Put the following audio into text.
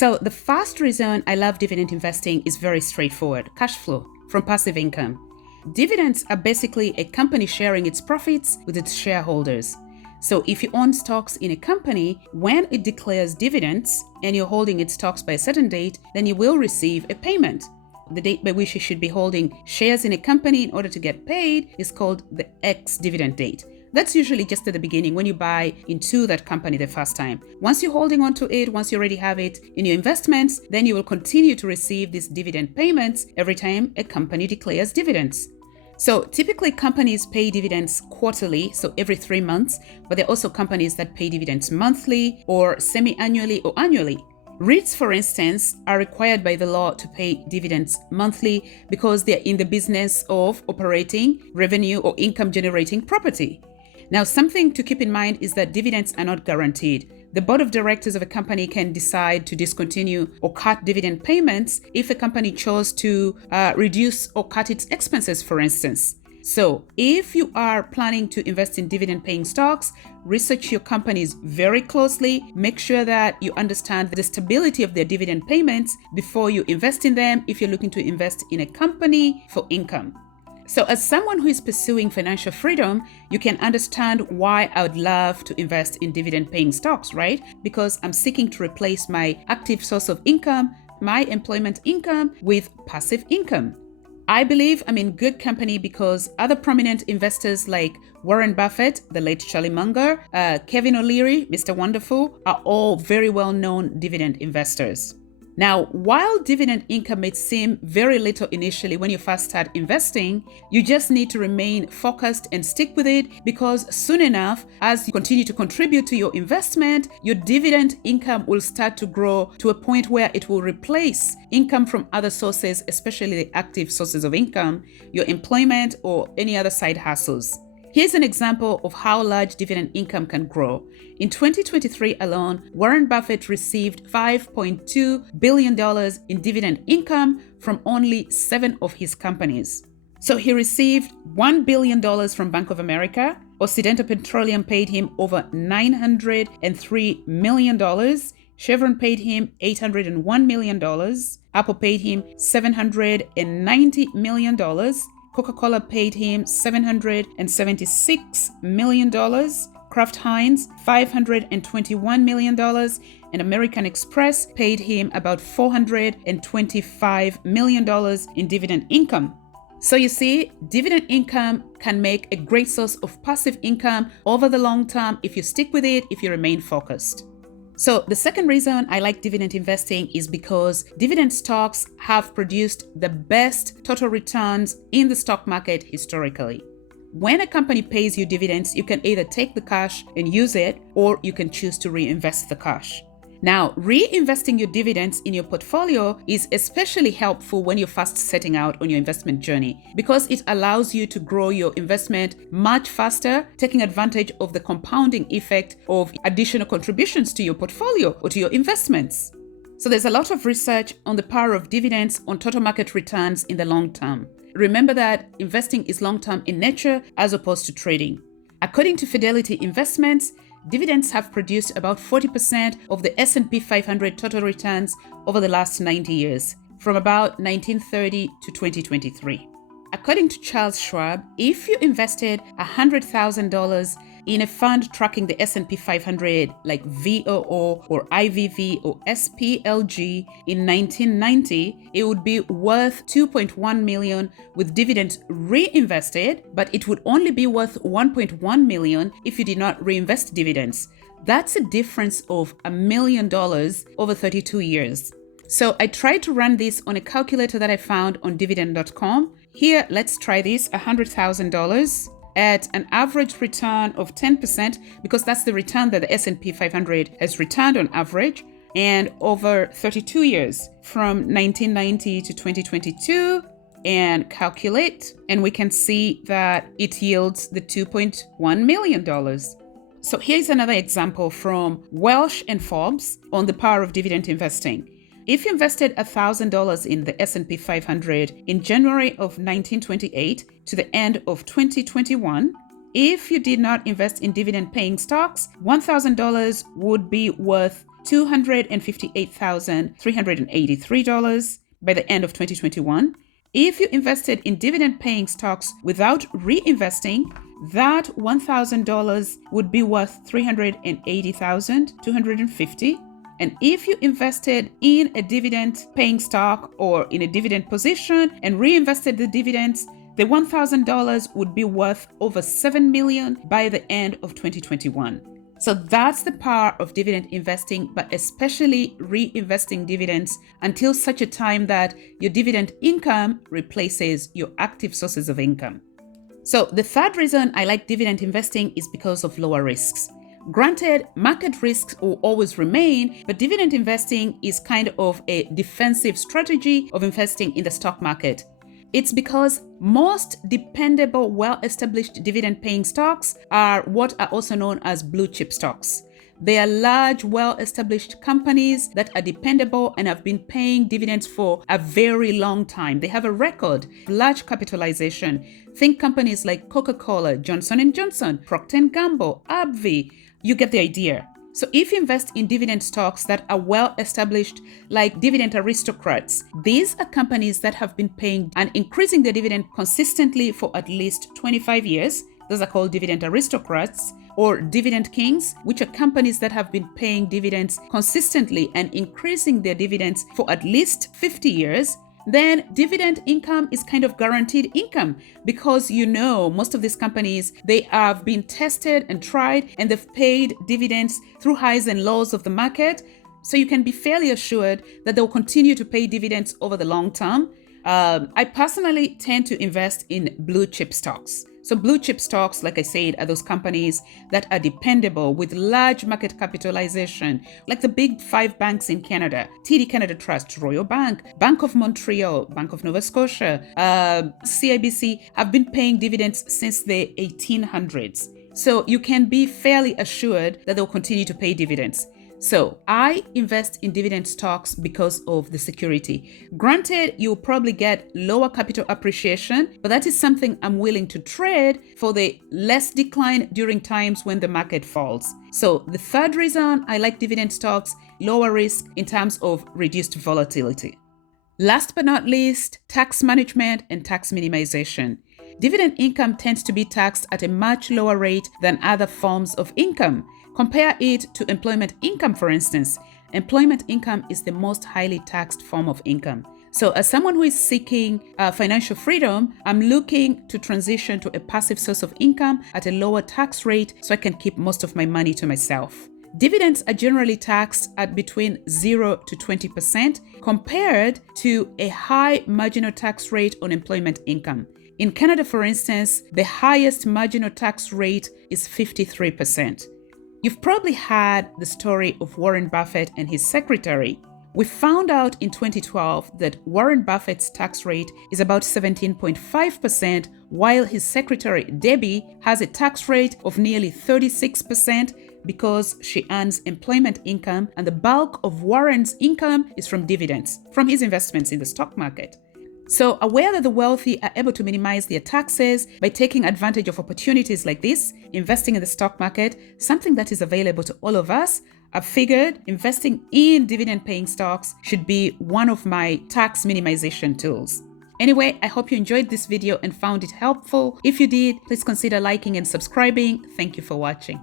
So the first reason I love dividend investing is very straightforward: cash flow from passive income. Dividends are basically a company sharing its profits with its shareholders. So if you own stocks in a company, when it declares dividends and you're holding its stocks by a certain date, then you will receive a payment. The date by which you should be holding shares in a company in order to get paid is called the ex-dividend date. That's usually just at the beginning when you buy into that company the first time. Once you're holding on to it, once you already have it in your investments, then you will continue to receive these dividend payments every time a company declares dividends. So typically companies pay dividends quarterly, so every 3 months, but there are also companies that pay dividends monthly or semi-annually or annually. REITs, for instance, are required by the law to pay dividends monthly because they're in the business of operating revenue or income generating property. Now, something to keep in mind is that dividends are not guaranteed. The board of directors of a company can decide to discontinue or cut dividend payments if a company chose to reduce or cut its expenses, for instance. So if you are planning to invest in dividend paying stocks, research your companies very closely. Make sure that you understand the stability of their dividend payments before you invest in them if you're looking to invest in a company for income. So as someone who is pursuing financial freedom, you can understand why I would love to invest in dividend paying stocks, right? Because I'm seeking to replace my active source of income, my employment income, with passive income. I believe I'm in good company because other prominent investors like Warren Buffett, the late Charlie Munger, Kevin O'Leary, Mr. Wonderful, are all very well-known dividend investors. Now, while dividend income may seem very little initially when you first start investing, you just need to remain focused and stick with it, because soon enough, as you continue to contribute to your investment, your dividend income will start to grow to a point where it will replace income from other sources, especially the active sources of income, your employment or any other side hustles. Here's an example of how large dividend income can grow. In 2023 alone, Warren Buffett received $5.2 billion in dividend income from only 7 of his companies. So he received $1 billion from Bank of America. Occidental Petroleum paid him over $903 million. Chevron paid him $801 million. Apple paid him $790 million. Coca-Cola paid him $776 million, Kraft Heinz $521 million, and American Express paid him about $425 million in dividend income. So you see, dividend income can make a great source of passive income over the long term if you stick with it, if you remain focused. So the second reason I like dividend investing is because dividend stocks have produced the best total returns in the stock market historically. When a company pays you dividends, you can either take the cash and use it, or you can choose to reinvest the cash. Now, reinvesting your dividends in your portfolio is especially helpful when you're first setting out on your investment journey, because it allows you to grow your investment much faster, taking advantage of the compounding effect of additional contributions to your portfolio or to your investments. So there's a lot of research on the power of dividends on total market returns in the long term. Remember that investing is long-term in nature as opposed to trading. According to Fidelity Investments, dividends have produced about 40% of the S&P 500 total returns over the last 90 years, from about 1930 to 2023. According to Charles Schwab, if you invested $100,000 in a fund tracking the S&P 500 like VOO or IVV or SPLG in 1990, it would be worth $2.1 million with dividends reinvested, but it would only be worth $1.1 million if you did not reinvest dividends. That's a difference of $1 million over 32 years. So I tried to run this on a calculator that I found on dividend.com. Here, let's try this: $100,000 at an average return of 10%, because that's the return that the S&P 500 has returned on average, and over 32 years from 1990 to 2022, and calculate, and we can see that it yields the $2.1 million. So here's another example from Welsh and Forbes on the power of dividend investing. If you invested $1,000 in the S&P 500 in January of 1928 to the end of 2021, if you did not invest in dividend-paying stocks, $1,000 would be worth $258,383 by the end of 2021. If you invested in dividend-paying stocks without reinvesting, that $1,000 would be worth $380,250. And if you invested in a dividend-paying stock or in a dividend position and reinvested the dividends, the $1,000 would be worth over $7 million by the end of 2021. So that's the power of dividend investing, but especially reinvesting dividends until such a time that your dividend income replaces your active sources of income. So the third reason I like dividend investing is because of lower risks. Granted, market risks will always remain, but dividend investing is kind of a defensive strategy of investing in the stock market. It's because most dependable, well-established dividend-paying stocks are what are also known as blue chip stocks. They are large, well-established companies that are dependable and have been paying dividends for a very long time. They have a record, large capitalization. Think companies like Coca-Cola, Johnson & Johnson, Procter & Gamble, AbbVie. You get the idea. So if you invest in dividend stocks that are well established, like dividend aristocrats, these are companies that have been paying and increasing their dividend consistently for at least 25 years. Those are called dividend aristocrats, or dividend kings, which are companies that have been paying dividends consistently and increasing their dividends for at least 50 years. Then dividend income is kind of guaranteed income because most of these companies, they have been tested and tried and they've paid dividends through highs and lows of the market. So you can be fairly assured that they'll continue to pay dividends over the long term. I personally tend to invest in blue chip stocks. So blue chip stocks, like I said, are those companies that are dependable with large market capitalization, like the big 5 banks in Canada: TD Canada Trust, Royal Bank, Bank of Montreal, Bank of Nova Scotia, CIBC have been paying dividends since the 1800s. So you can be fairly assured that they'll continue to pay dividends. So I invest in dividend stocks because of the security. Granted, you'll probably get lower capital appreciation, but that is something I'm willing to trade for the less decline during times when the market falls. So the third reason I like dividend stocks, lower risk in terms of reduced volatility. Last but not least, tax management and tax minimization. Dividend income tends to be taxed at a much lower rate than other forms of income. Compare it to employment income, for instance. Employment income is the most highly taxed form of income. So as someone who is seeking financial freedom, I'm looking to transition to a passive source of income at a lower tax rate so I can keep most of my money to myself. Dividends are generally taxed at between 0 to 20% compared to a high marginal tax rate on employment income. In Canada, for instance, the highest marginal tax rate is 53%. You've probably heard the story of Warren Buffett and his secretary. We found out in 2012 that Warren Buffett's tax rate is about 17.5%, while his secretary, Debbie, has a tax rate of nearly 36% because she earns employment income, and the bulk of Warren's income is from dividends, from his investments in the stock market. So aware that the wealthy are able to minimize their taxes by taking advantage of opportunities like this, investing in the stock market, something that is available to all of us, I've figured investing in dividend-paying stocks should be one of my tax minimization tools. Anyway, I hope you enjoyed this video and found it helpful. If you did, please consider liking and subscribing. Thank you for watching.